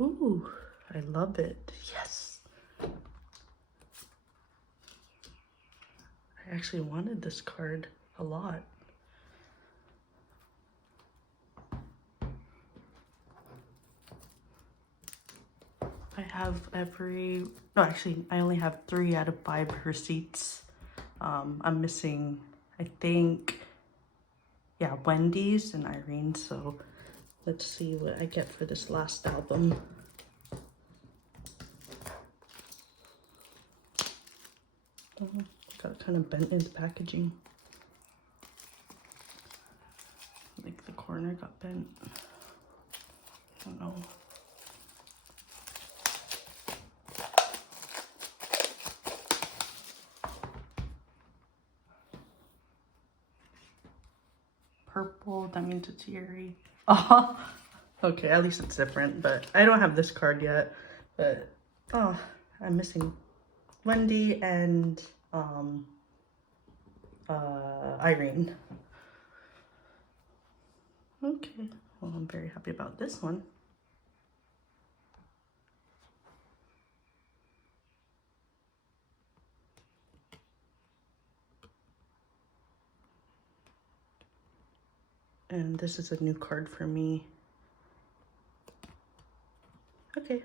Ooh, I love it. Yes. I actually wanted this card a lot. I have no, actually, I only have 3 out of 5 receipts. I'm missing, I think, yeah, Wendy's and Irene, so let's see what I get for this last album. Oh, got kind of bent in the packaging. Like the corner got bent. I don't know. Purple, that means it's Yuri. Oh, okay, at least it's different, but I don't have this card yet. But, oh, I'm missing Wendy and Irene. Okay, well, I'm very happy about this one. And this is a new card for me. Okay.